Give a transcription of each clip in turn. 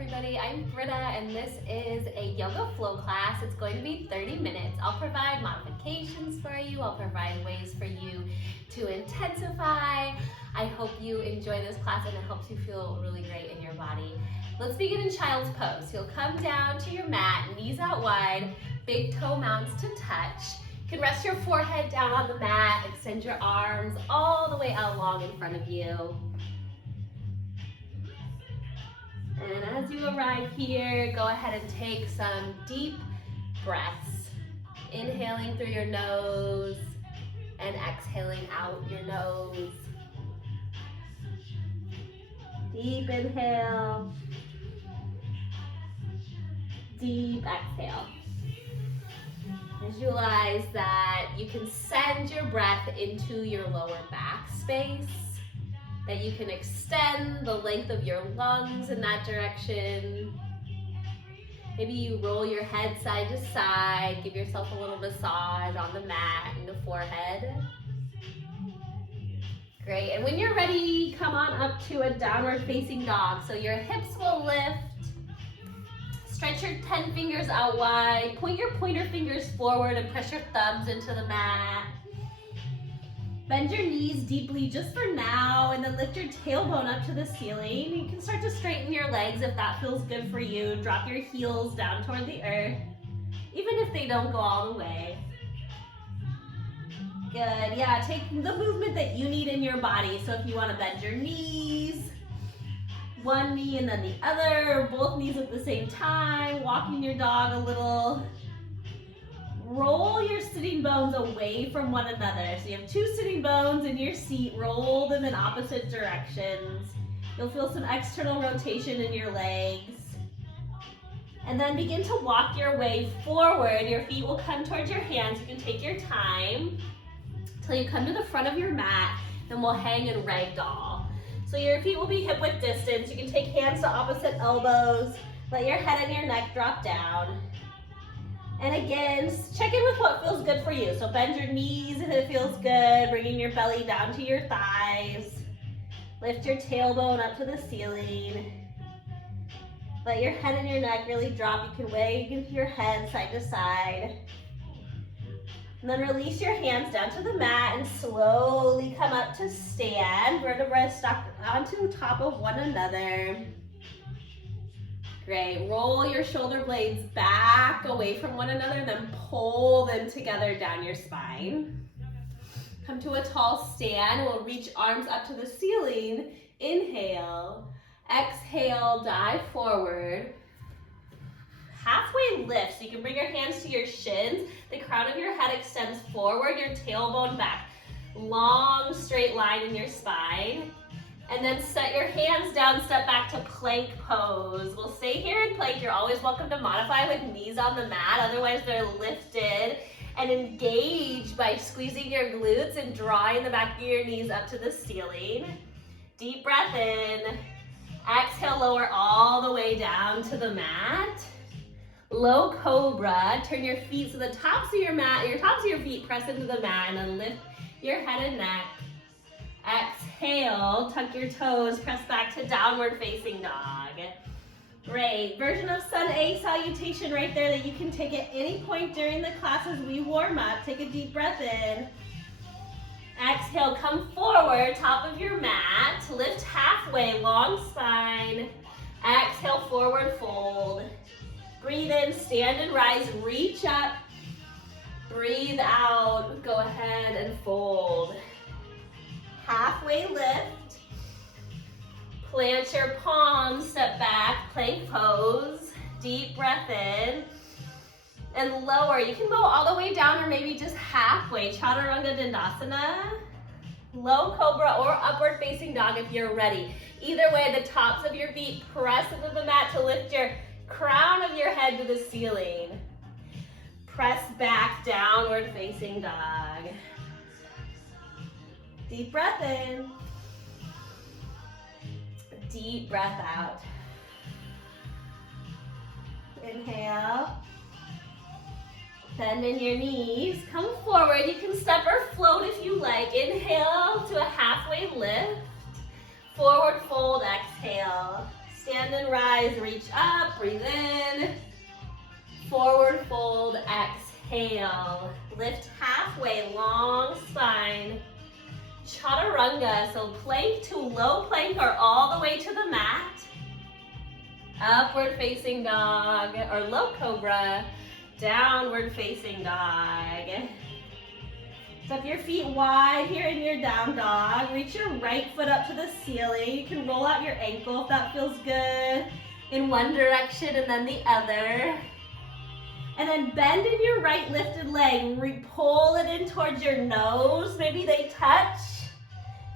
everybody, I'm Britta and this is a yoga flow class. It's going to be 30 minutes. I'll provide modifications for you. I'll provide ways for you to intensify. I hope you enjoy this class and it helps you feel really great in your body. Let's begin in child's pose. You'll come down to your mat, knees out wide, big toe mounts to touch. You can rest your forehead down on the mat, extend your arms all the way out long in front of you. And as you arrive here, go ahead and take some deep breaths. Inhaling through your nose and exhaling out your nose. Deep inhale. Deep exhale. Visualize that you can send your breath into your lower back space, that you can extend the length of your lungs in that direction. Maybe you roll your head side to side, give yourself a little massage on the mat and the forehead. Great, and when you're ready, come on up to a downward facing dog. So your hips will lift. Stretch your 10 fingers out wide. Point your pointer fingers forward and press your thumbs into the mat. Bend your knees deeply just for now and then lift your tailbone up to the ceiling. You can start to straighten your legs if that feels good for you. Drop your heels down toward the earth, even if they don't go all the way. Good, yeah, take the movement that you need in your body. So if you want to bend your knees, one knee and then the other, or both knees at the same time, walking your dog a little. Roll your sitting bones away from one another. So you have two sitting bones in your seat, roll them in opposite directions. You'll feel some external rotation in your legs. And then begin to walk your way forward. Your feet will come towards your hands. You can take your time till you come to the front of your mat, then we'll hang in ragdoll. So your feet will be hip width distance. You can take hands to opposite elbows. Let your head and your neck drop down. And again, check in with what feels good for you. So bend your knees if it feels good, bringing your belly down to your thighs. Lift your tailbone up to the ceiling. Let your head and your neck really drop. You can wave your head side to side. And then release your hands down to the mat and slowly come up to stand. Vertebrae stuck onto top of one another. Great, roll your shoulder blades back away from one another, then pull them together down your spine. Come to a tall stand. We'll reach arms up to the ceiling. Inhale, exhale, dive forward. Halfway lift, so you can bring your hands to your shins. The crown of your head extends forward, your tailbone back. Long straight line in your spine. And then set your hands down, step back to plank pose. We'll stay here in plank. You're always welcome to modify with knees on the mat, otherwise they're lifted. And engage by squeezing your glutes and drawing the back of your knees up to the ceiling. Deep breath in. Exhale, lower all the way down to the mat. Low cobra, turn your feet so the tops of your mat, your tops of your feet press into the mat and then lift your head and neck. Exhale, tuck your toes, press back to downward facing dog. Great, version of Sun A salutation right there that you can take at any point during the class as we warm up. Take a deep breath in. Exhale, come forward, top of your mat, lift halfway, long spine. Exhale, forward fold. Breathe in, stand and rise, reach up. Breathe out, go ahead and fold. Halfway lift. Plant your palms, step back, plank pose. Deep breath in. And lower. You can go all the way down or maybe just halfway. Chaturanga Dandasana. Low cobra or upward facing dog if you're ready. Either way, the tops of your feet press into the mat to lift your crown of your head to the ceiling. Press back, downward facing dog. Deep breath in. Deep breath out. Inhale. Bend in your knees. Come forward. You can step or float if you like. Inhale to a halfway lift. Forward fold, exhale. Stand and rise, reach up, breathe in. Forward fold, exhale. Lift halfway, long spine. Chaturanga, so plank to low plank or all the way to the mat. Upward facing dog or low cobra. Downward facing dog. Step your feet wide here in your down dog. Reach your right foot up to the ceiling. You can roll out your ankle if that feels good in one direction and then the other. And then bend in your right lifted leg. Pull it in towards your nose. Maybe they touch.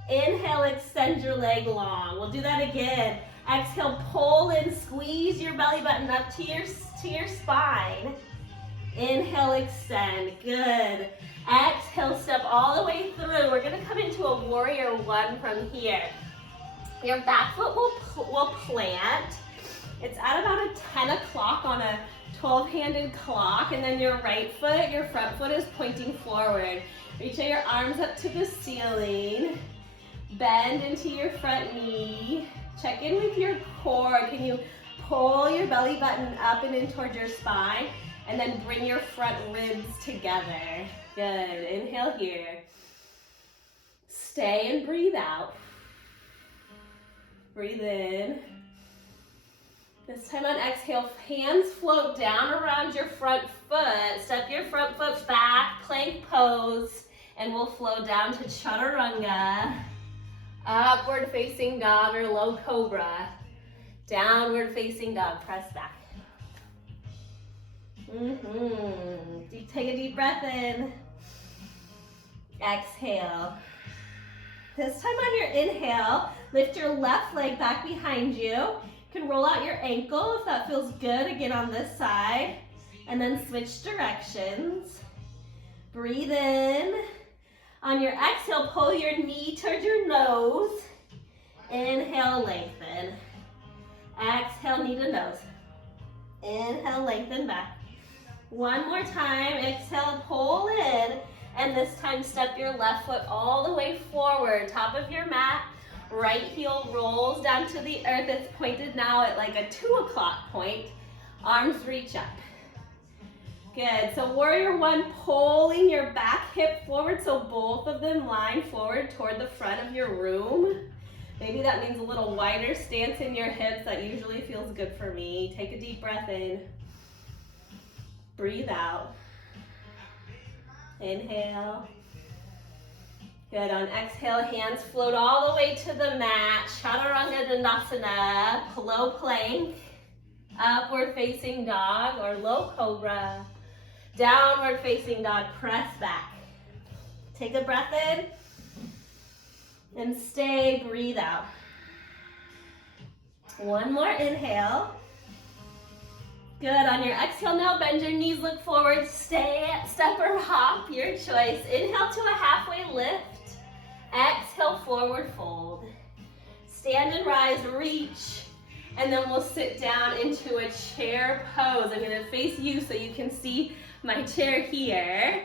Inhale, extend your leg long. We'll do that again. Exhale, pull in, squeeze your belly button up to your spine. Inhale, extend. Good. Exhale, step all the way through. We're going to come into a warrior one from here. Your back foot will plant. It's at about a 10 o'clock on a 12-handed clock, and then your right foot, your front foot is pointing forward. Reach your arms up to the ceiling. Bend into your front knee. Check in with your core. Can you pull your belly button up and in towards your spine? And then bring your front ribs together. Good. Inhale here. Stay and breathe out. Breathe in. This time on exhale, hands float down around your front foot. Step your front foot back, plank pose, and we'll flow down to chaturanga. Upward facing dog or low cobra. Downward facing dog, press back. Take a deep breath in. Exhale. This time on your inhale, lift your left leg back behind you. You can roll out your ankle if that feels good, again on this side. And then switch directions. Breathe in. On your exhale, pull your knee towards your nose. Inhale, lengthen. Exhale, knee to nose. Inhale, lengthen back. One more time, exhale, pull in. And this time, step your left foot all the way forward, top of your mat. Right heel rolls down to the earth. It's pointed now at like a 2 o'clock point. Arms reach up. Good, so warrior one, pulling your back hip forward so both of them line forward toward the front of your room. Maybe that means a little wider stance in your hips. That usually feels good for me. Take a deep breath in. Breathe out. Inhale. Good, on exhale, hands float all the way to the mat. Chaturanga Dandasana, low plank. Upward facing dog or low cobra. Downward facing dog, press back. Take a breath in and stay, breathe out. One more inhale. Good, on your exhale now, bend your knees, look forward, stay, step or hop, your choice. Inhale to a halfway lift. Exhale, forward fold. Stand and rise, reach. And then we'll sit down into a chair pose. I'm gonna face you so you can see my chair here.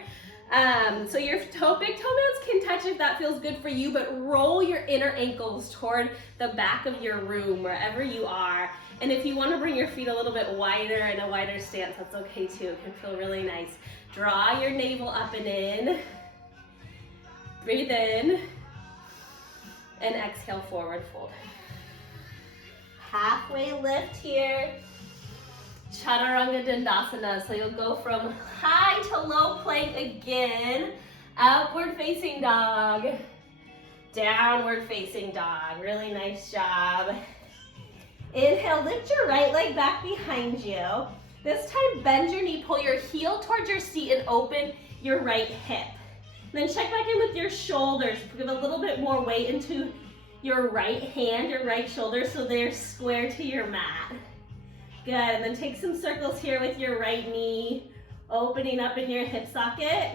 So your big toenails can touch if that feels good for you, but roll your inner ankles toward the back of your room, wherever you are. And if you want to bring your feet a little bit wider in a wider stance, that's okay too. It can feel really nice. Draw your navel up and in. Breathe in. And exhale, forward fold. Halfway lift here. Chaturanga Dandasana. So you'll go from high to low plank again. Upward facing dog. Downward facing dog. Really nice job. Inhale, lift your right leg back behind you. This time, bend your knee, pull your heel towards your seat and open your right hip. Then check back in with your shoulders. Give a little bit more weight into your right hand, your right shoulder, so they're square to your mat. Good, and then take some circles here with your right knee, opening up in your hip socket.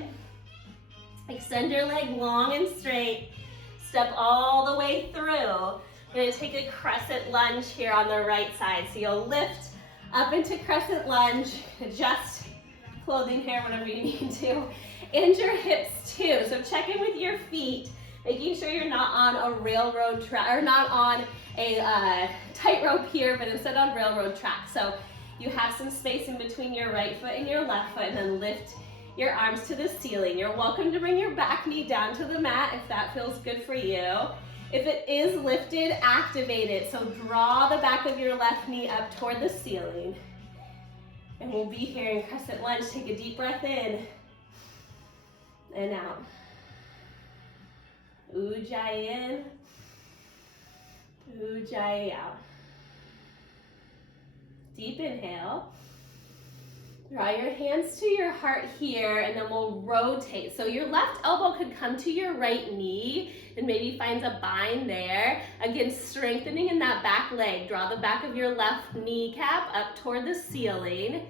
Extend your leg long and straight. Step all the way through. You're gonna take a crescent lunge here on the right side. So you'll lift up into crescent lunge, adjust clothing here, whatever you need to, and your hips too. So check in with your feet. Making sure you're not on a railroad track, or not on a tightrope here, but instead on railroad track. So you have some space in between your right foot and your left foot, and then lift your arms to the ceiling. You're welcome to bring your back knee down to the mat if that feels good for you. If it is lifted, activate it. So draw the back of your left knee up toward the ceiling. And we'll be here in crescent lunge. Take a deep breath in and out. Ujjayi in, Ujjayi out. Deep inhale. Draw your hands to your heart here, and then we'll rotate. So your left elbow could come to your right knee and maybe finds a bind there. Again, strengthening in that back leg. Draw the back of your left kneecap up toward the ceiling,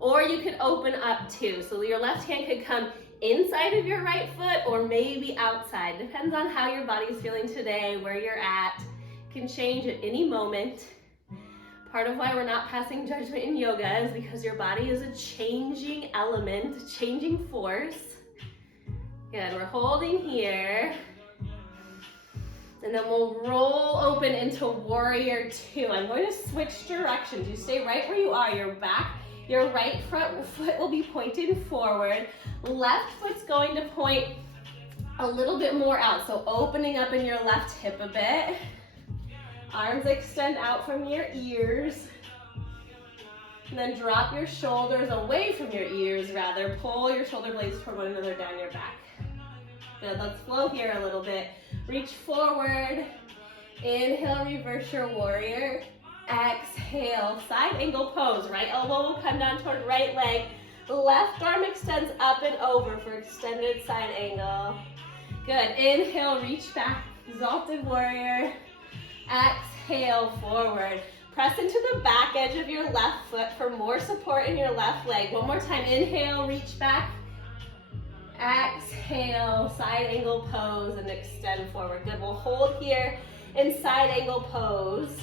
or you could open up too. So your left hand could come inside of your right foot or maybe outside. Depends on how your body's feeling today, where you're at. Can change at any moment. Part of why we're not passing judgment in yoga is because your body is a changing element, changing force. Good, we're holding here. And then we'll roll open into warrior two. I'm going to switch directions. You stay right where you are. Your right front foot will be pointed forward. Left foot's going to point a little bit more out. So opening up in your left hip a bit. Arms extend out from your ears. And then drop your shoulders away from your ears, rather. Pull your shoulder blades toward one another down your back. Good, let's flow here a little bit. Reach forward. Inhale, reverse your warrior. Exhale, side angle pose. Right elbow will come down toward right leg. Left arm extends up and over for extended side angle. Good, inhale, reach back. Exalted warrior. Exhale, forward. Press into the back edge of your left foot for more support in your left leg. One more time, inhale, reach back. Exhale, side angle pose and extend forward. Good, we'll hold here in side angle pose.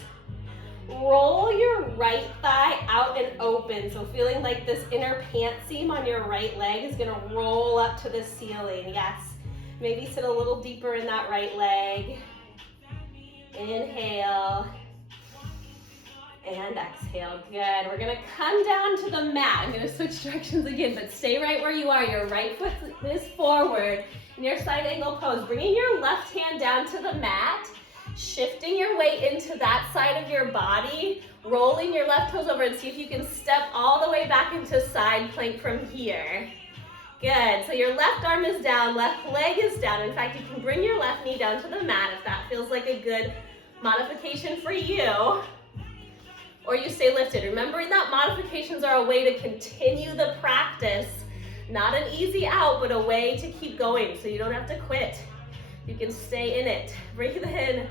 Roll your right thigh out and open. So feeling like this inner pant seam on your right leg is gonna roll up to the ceiling. Yes, maybe sit a little deeper in that right leg. Inhale and exhale. Good. We're gonna come down to the mat. I'm gonna switch directions again, but stay right where you are. Your right foot is forward in your side angle pose. Bringing your left hand down to the mat, shifting your weight into that side of your body, rolling your left toes over, and see if you can step all the way back into side plank from here. Good, so your left arm is down, left leg is down. In fact, you can bring your left knee down to the mat if that feels like a good modification for you. Or you stay lifted. Remembering that modifications are a way to continue the practice. Not an easy out, but a way to keep going so you don't have to quit. You can stay in it. Breathe in.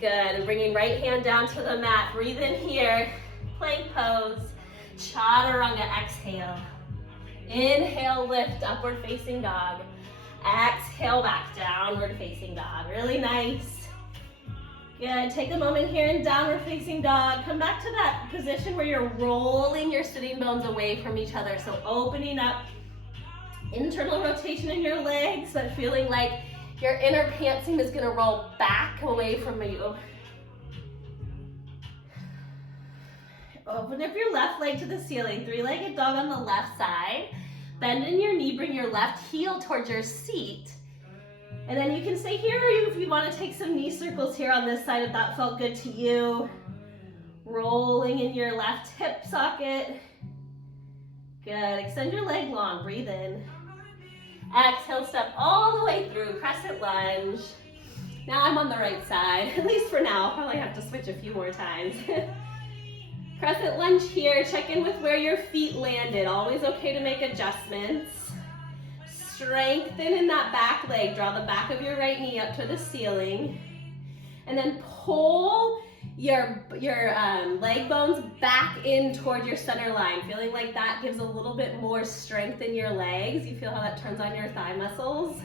Good, and bringing right hand down to the mat. Breathe in here, plank pose. Chaturanga, exhale. Inhale, lift, upward facing dog. Exhale, back, downward facing dog. Really nice. Good, take a moment here in downward facing dog. Come back to that position where you're rolling your sitting bones away from each other. So opening up internal rotation in your legs, but feeling like your inner pant seam is gonna roll back away from you. Open up your left leg to the ceiling, three-legged dog on the left side. Bend in your knee, bring your left heel towards your seat. And then you can stay here, or if you want to take some knee circles here on this side if that felt good to you. Rolling in your left hip socket. Good, extend your leg long, breathe in. Exhale, step all the way through, crescent lunge. Now I'm on the right side, at least for now. I'll probably have to switch a few more times. Crescent lunge here, check in with where your feet landed. Always okay to make adjustments. Strengthen in that back leg. Draw the back of your right knee up to the ceiling. And then pull your leg bones back in toward your center line. Feeling like that gives a little bit more strength in your legs. You feel how that turns on your thigh muscles.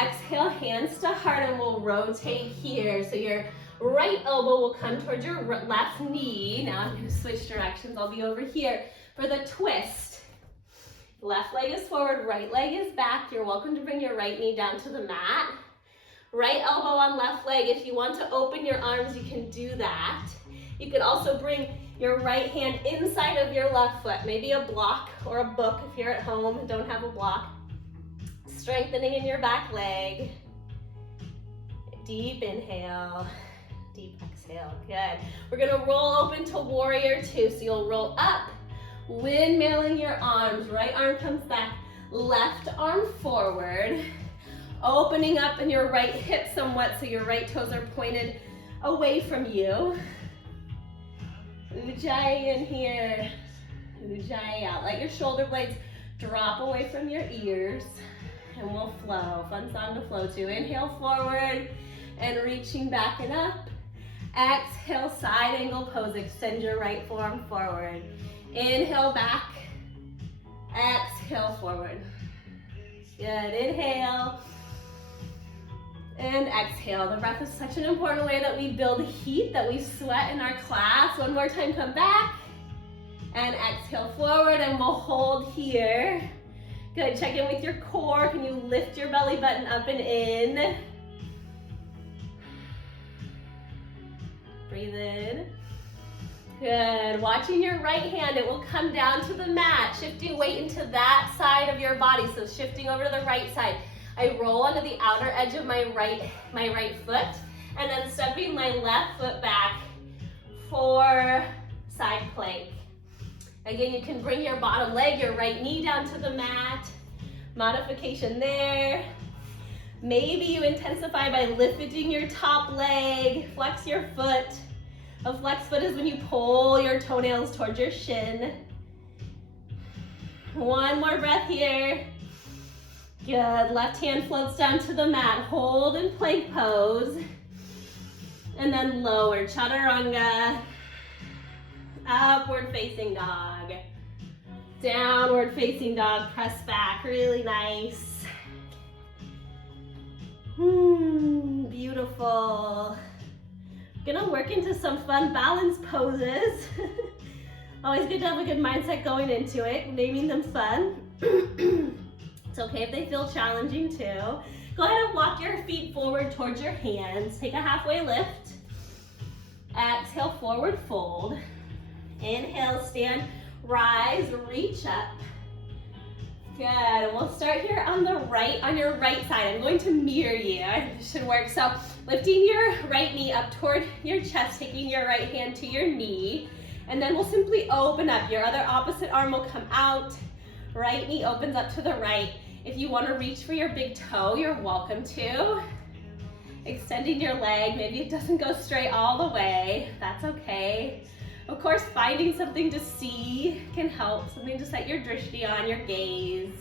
Exhale, hands to heart, and we'll rotate here. So your right elbow will come towards your left knee. Now I'm going to switch directions. I'll be over here for the twist. Left leg is forward, right leg is back. You're welcome to bring your right knee down to the mat. Right elbow on left leg. If you want to open your arms, you can do that. You can also bring your right hand inside of your left foot, maybe a block or a book if you're at home and don't have a block. Strengthening in your back leg. Deep inhale, deep exhale, good. We're gonna roll open to warrior two. So you'll roll up, windmilling your arms. Right arm comes back, left arm forward. Opening up in your right hip somewhat so your right toes are pointed away from you. Ujjayi in here, Ujjayi out. Let your shoulder blades drop away from your ears and we'll flow. Fun song to flow to. Inhale forward and reaching back and up. Exhale, side angle pose. Extend your right forearm forward. Inhale back, exhale forward. Good, inhale. And exhale. The breath is such an important way that we build heat, that we sweat in our class. One more time, come back. And exhale forward, and we'll hold here. Good, check in with your core. Can you lift your belly button up and in? Breathe in. Good, watching your right hand, it will come down to the mat, shifting weight into that side of your body. So shifting over to the right side. I roll onto the outer edge of my right foot, and then stepping my left foot back for side plank. Again, you can bring your bottom leg, your right knee down to the mat. Modification there. Maybe you intensify by lifting your top leg, flex your foot. A flex foot is when you pull your toenails towards your shin. One more breath here. Good, left hand floats down to the mat. Hold in plank pose. And then lower, chaturanga. Upward facing dog. Downward facing dog, press back, really nice. Beautiful. Gonna work into some fun balance poses. Always good to have a good mindset going into it, naming them fun. It's okay if they feel challenging too. Go ahead and walk your feet forward towards your hands. Take a halfway lift. Exhale, forward fold. Inhale, stand, rise, reach up. Good, we'll start here on the right, on your right side. I'm going to mirror you, this should work. So lifting your right knee up toward your chest, taking your right hand to your knee, and then we'll simply open up. Your other opposite arm will come out. Right knee opens up to the right. If you want to reach for your big toe, you're welcome to. Extending your leg, maybe it doesn't go straight all the way, that's okay. Of course, finding something to see can help, something to set your drishti on, your gaze.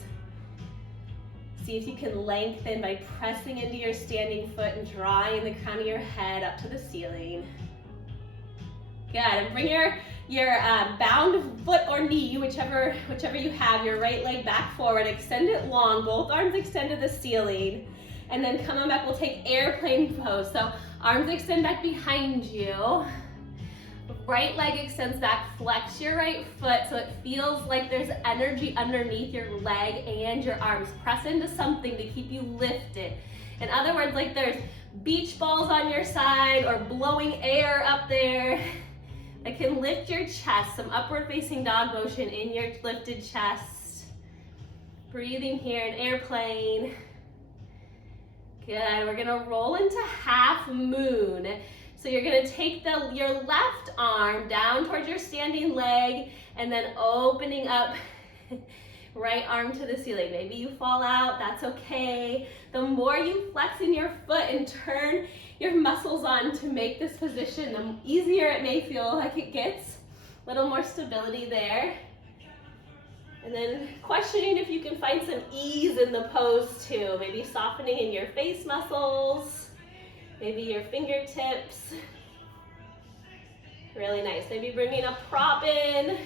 See if you can lengthen by pressing into your standing foot and drawing the crown of your head up to the ceiling. Good, and bring your bound foot or knee, whichever you have, your right leg back forward, extend it long, both arms extend to the ceiling. And then come on back, we'll take airplane pose. So arms extend back behind you. Right leg extends back, flex your right foot so it feels like there's energy underneath your leg and your arms. Press into something to keep you lifted. In other words, like there's beach balls on your side or blowing air up there that can lift your chest. Some upward facing dog motion in your lifted chest. Breathing here in airplane. Good, we're gonna roll into half moon. So you're gonna take your left arm down towards your standing leg and then opening up right arm to the ceiling. Maybe you fall out, that's okay. The more you flex in your foot and turn your muscles on to make this position, the easier it may feel like it gets. A little more stability there. And then questioning if you can find some ease in the pose too. Maybe softening in your face muscles. Maybe your fingertips. Really nice. Maybe bringing a prop in.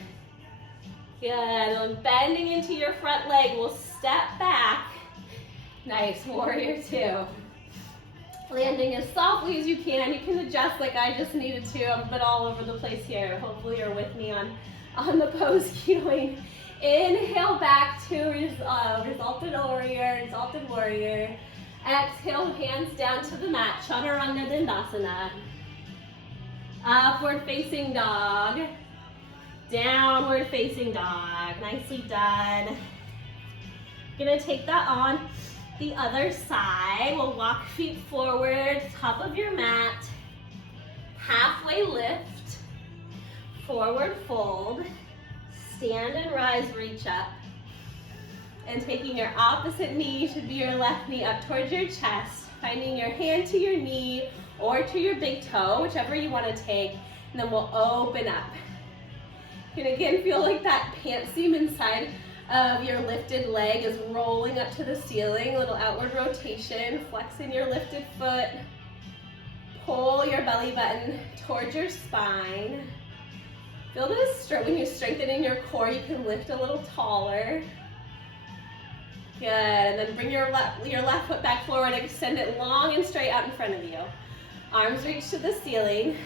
Good. And bending into your front leg. We'll step back. Nice. Warrior two. Landing as softly as you can. You can adjust like I just needed to. I'm a bit all over the place here. Hopefully you're with me on on the pose keeling. Inhale back to exalted warrior. Exhale, hands down to the mat, chaturanga dandasana. Upward facing dog. Downward facing dog. Nicely done. Gonna take that on the other side. We'll walk feet forward, top of your mat. Halfway lift. Forward fold. Stand and rise, reach up. And taking your opposite knee, should be your left knee, up towards your chest. Finding your hand to your knee or to your big toe, whichever you want to take. And then we'll open up. You can again feel like that pant seam inside of your lifted leg is rolling up to the ceiling. A little outward rotation, flexing your lifted foot. Pull your belly button towards your spine. Feel this, when you strengthen in your core, you can lift a little taller. Good, and then bring your left foot back forward, extend it long and straight out in front of you. Arms reach to the ceiling.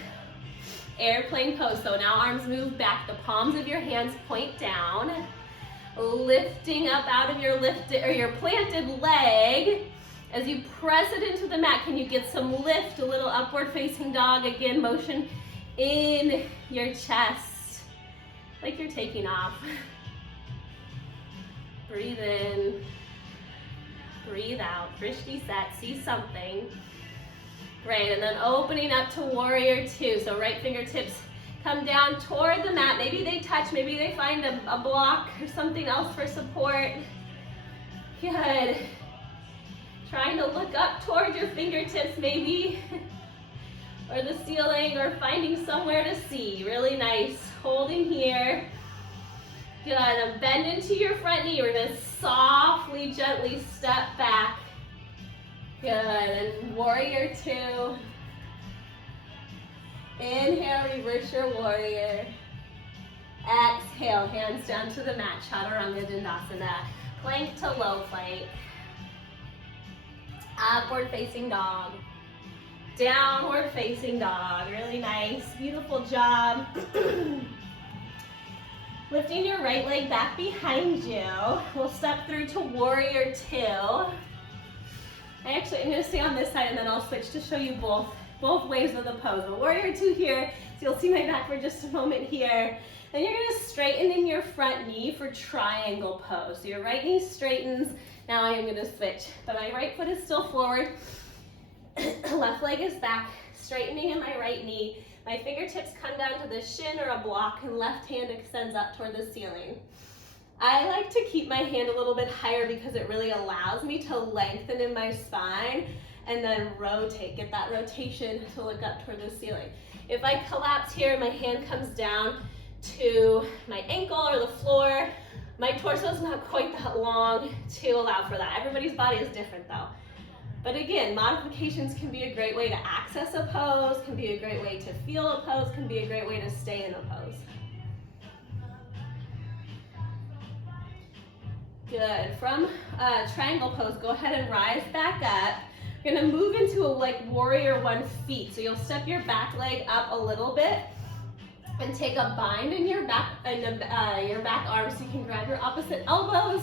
Airplane pose, so now arms move back, the palms of your hands point down. Lifting up out of your planted leg. As you press it into the mat, can you get some lift, a little upward facing dog, again, motion in your chest, like you're taking off. Breathe in, breathe out, drishti set, see something. Great, and then opening up to warrior two. So right fingertips come down toward the mat. Maybe they touch, maybe they find a block or something else for support. Good. Trying to look up toward your fingertips maybe, or the ceiling, or finding somewhere to see. Really nice. Holding here. Good, and bend into your front knee. We're gonna softly, gently step back. Good, and warrior two. Inhale, reverse your warrior. Exhale, hands down to the mat, chaturanga dandasana. Plank to low plank. Upward facing dog. Downward facing dog. Really nice, beautiful job. Lifting your right leg back behind you. We'll step through to warrior two. I'm gonna stay on this side and then I'll switch to show you both ways of the pose. But warrior two here, so you'll see my back for just a moment here. Then you're gonna straighten in your front knee for triangle pose. So your right knee straightens. Now I am gonna switch, but my right foot is still forward. Left leg is back, straightening in my right knee. My fingertips come down to the shin or a block, and left hand extends up toward the ceiling. I like to keep my hand a little bit higher because it really allows me to lengthen in my spine and then rotate, get that rotation to look up toward the ceiling. If I collapse here, my hand comes down to my ankle or the floor. My torso is not quite that long to allow for that. Everybody's body is different though. But again, modifications can be a great way to access a pose, can be a great way to feel a pose, can be a great way to stay in a pose. Good. From triangle pose, go ahead and rise back up. You're gonna move into a warrior one feet. So you'll step your back leg up a little bit and take a bind in your back arm, so you can grab your opposite elbows.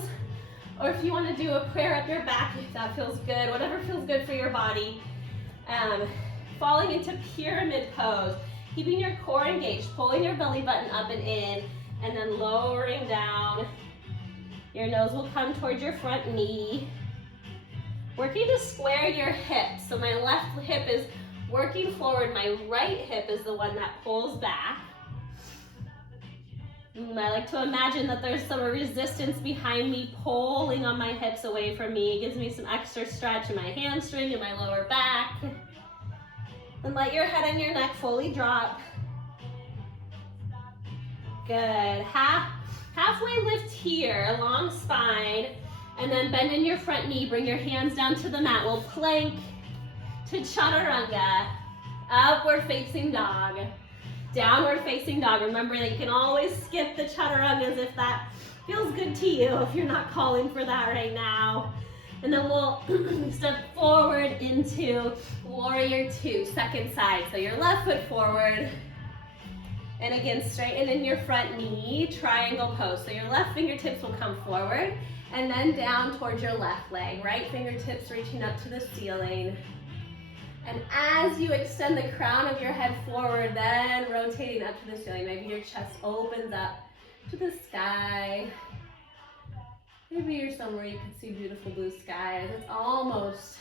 Or if you want to do a prayer up your back, if that feels good, whatever feels good for your body. Falling into pyramid pose, keeping your core engaged, pulling your belly button up and in, and then lowering down. Your nose will come towards your front knee. Working to square your hips. So my left hip is working forward, my right hip is the one that pulls back. I like to imagine that there's some resistance behind me pulling on my hips away from me. It gives me some extra stretch in my hamstring and my lower back. And let your head and your neck fully drop. Good. Halfway lift here, long spine, and then bend in your front knee. Bring your hands down to the mat. We'll plank to chaturanga, upward facing dog. Downward facing dog. Remember that you can always skip the chaturangas if that feels good to you, if you're not calling for that right now. And then we'll step forward into warrior two, second side. So your left foot forward, And again, straighten in your front knee, triangle pose. So your left fingertips will come forward and then down towards your left leg. Right fingertips reaching up to the ceiling. And as you extend the crown of your head forward, then rotating up to the ceiling. Maybe your chest opens up to the sky. Maybe you're somewhere you can see beautiful blue skies. It's almost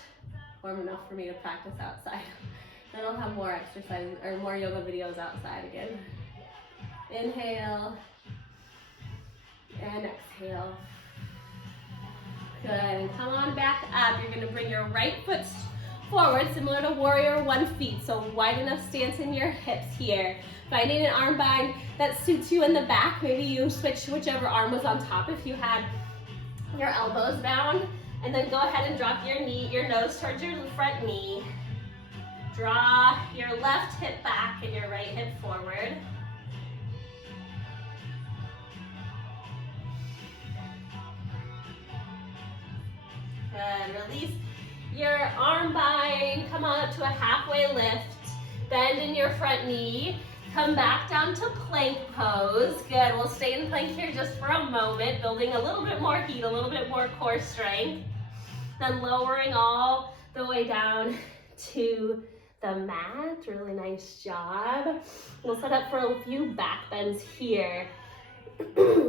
warm enough for me to practice outside. Then I'll have more exercise or more yoga videos outside again. Inhale and exhale. Good, and come on back up. You're gonna bring your right foot forward, similar to warrior 1 feet. So wide enough stance in your hips here. Finding an arm bind that suits you in the back. Maybe you switch whichever arm was on top if you had your elbows bound. And then go ahead and drop your nose towards your front knee. Draw your left hip back and your right hip forward. Good, release your arm bind, come on up to a halfway lift. Bend in your front knee. Come back down to plank pose. Good, we'll stay in plank here just for a moment, building a little bit more heat, a little bit more core strength. Then lowering all the way down to the mat. Really nice job. We'll set up for a few back bends here.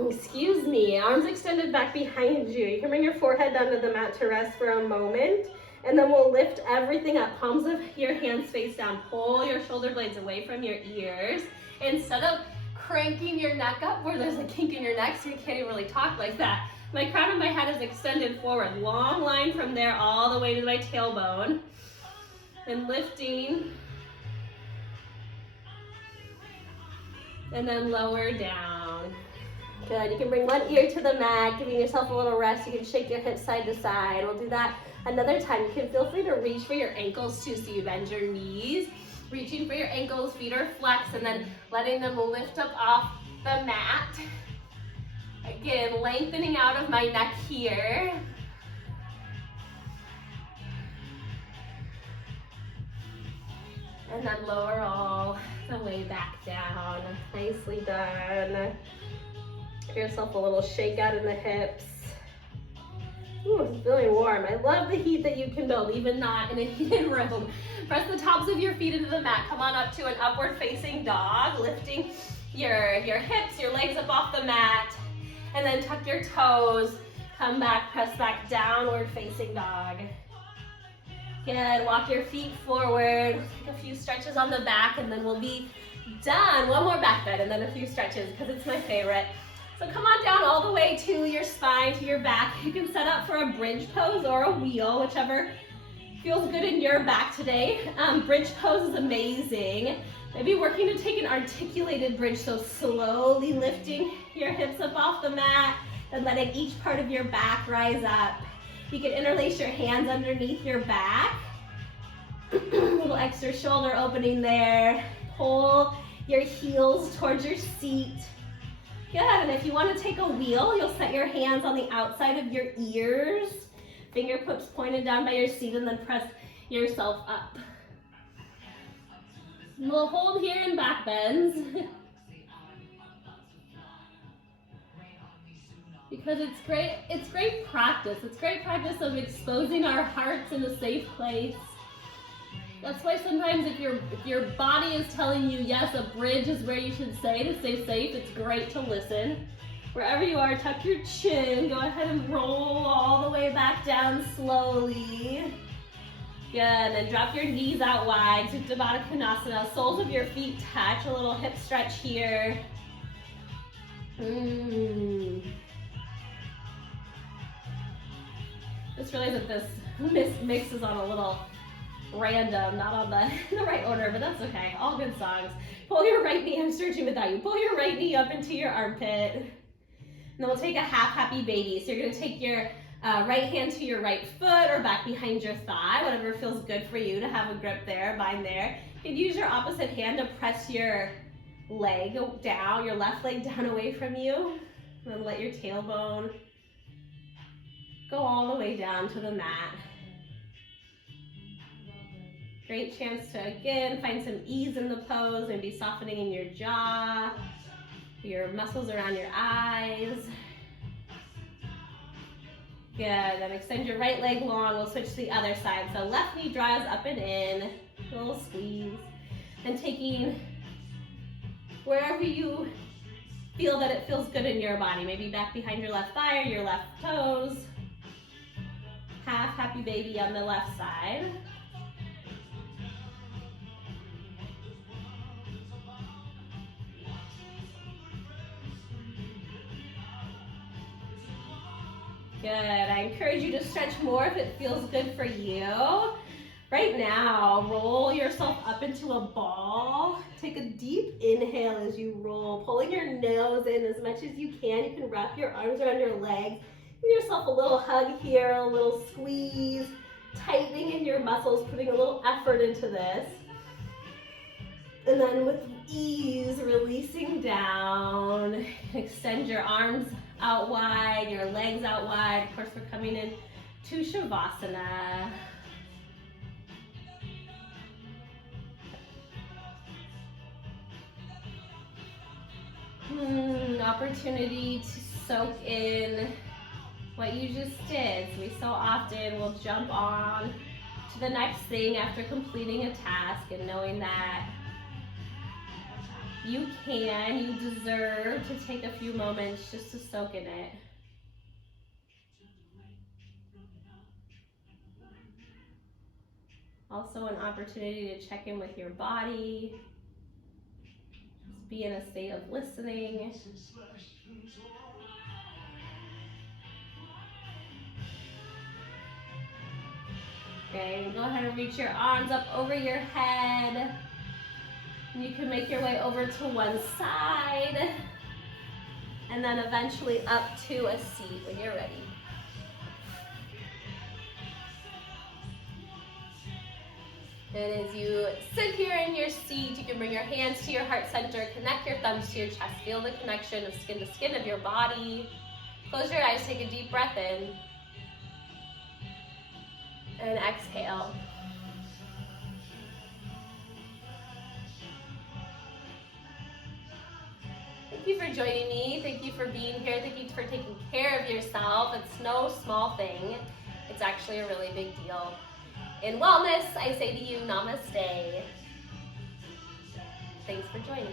Excuse me, arms extended back behind you. You can bring your forehead down to the mat to rest for a moment. And then we'll lift everything up. Palms of your hands face down. Pull your shoulder blades away from your ears. Instead of cranking your neck up where there's a kink in your neck so you can't even really talk like that, my crown of my head is extended forward. Long line from there all the way to my tailbone. And lifting. And then lower down. Good, you can bring one ear to the mat, giving yourself a little rest. You can shake your hips side to side. We'll do that another time. You can feel free to reach for your ankles too, so you bend your knees. Reaching for your ankles, feet are flexed, and then letting them lift up off the mat. Again, lengthening out of my neck here. And then lower all the way back down. Nicely done. Give yourself a little shake out in the hips. Ooh, it's feeling warm. I love the heat that you can build, even not in a heated room. Press the tops of your feet into the mat. Come on up to an upward facing dog, lifting your hips, your legs up off the mat, and then tuck your toes. Come back, press back, downward facing dog. Good, walk your feet forward. Take a few stretches on the back, and then we'll be done. One more back bend, and then a few stretches, because it's my favorite. So come on down all the way to your spine, to your back. You can set up for a bridge pose or a wheel, whichever feels good in your back today. Bridge pose is amazing. Maybe working to take an articulated bridge, so slowly lifting your hips up off the mat and letting each part of your back rise up. You can interlace your hands underneath your back. Little extra shoulder opening there. Pull your heels towards your seat. Good, and if you want to take a wheel, you'll set your hands on the outside of your ears, fingertips pointed down by your seat, and then press yourself up. We'll hold here in back bends. Because it's great practice. It's great practice of exposing our hearts in a safe place. That's why sometimes if your body is telling you, yes, a bridge is where you should stay to stay safe, it's great to listen. Wherever you are, tuck your chin. Go ahead and roll all the way back down slowly. Good, and then drop your knees out wide. Supta Baddha Konasana. Soles of your feet touch. A little hip stretch here. Just realized that this mix is on a little random, not on the right order, but that's okay. All good songs. Pull your right knee, I'm searching without you. Pull your right knee up into your armpit. And then we'll take a half happy baby. So you're gonna take your right hand to your right foot or back behind your thigh, whatever feels good for you to have a grip there, bind there. You can use your opposite hand to press your leg down, your left leg down away from you. And then let your tailbone go all the way down to the mat. Great chance to, again, find some ease in the pose, maybe softening in your jaw, your muscles around your eyes. Good, then extend your right leg long. We'll switch to the other side. So left knee draws up and in, a little squeeze. Then taking wherever you feel that it feels good in your body. Maybe back behind your left thigh or your left toes. Half happy baby on the left side. Good, I encourage you to stretch more if it feels good for you. Right now, roll yourself up into a ball. Take a deep inhale as you roll, pulling your nose in as much as you can. You can wrap your arms around your legs. Give yourself a little hug here, a little squeeze, tightening in your muscles, putting a little effort into this. And then with ease, releasing down. Extend your arms out wide, your legs out wide. Of course, we're coming in to Shavasana. Opportunity to soak in what you just did. So we so often will jump on to the next thing after completing a task, and knowing that you deserve to take a few moments just to soak in it. Also an opportunity to check in with your body. Just be in a state of listening. Okay, go ahead and reach your arms up over your head. You can make your way over to one side and then eventually up to a seat when you're ready. And as you sit here in your seat, you can bring your hands to your heart center, connect your thumbs to your chest, feel the connection of skin to skin of your body. Close your eyes, take a deep breath in, and exhale. Thank you for joining me. Thank you for being here. Thank you for taking care of yourself. It's no small thing. It's actually a really big deal. In wellness, I say to you, namaste. Thanks for joining.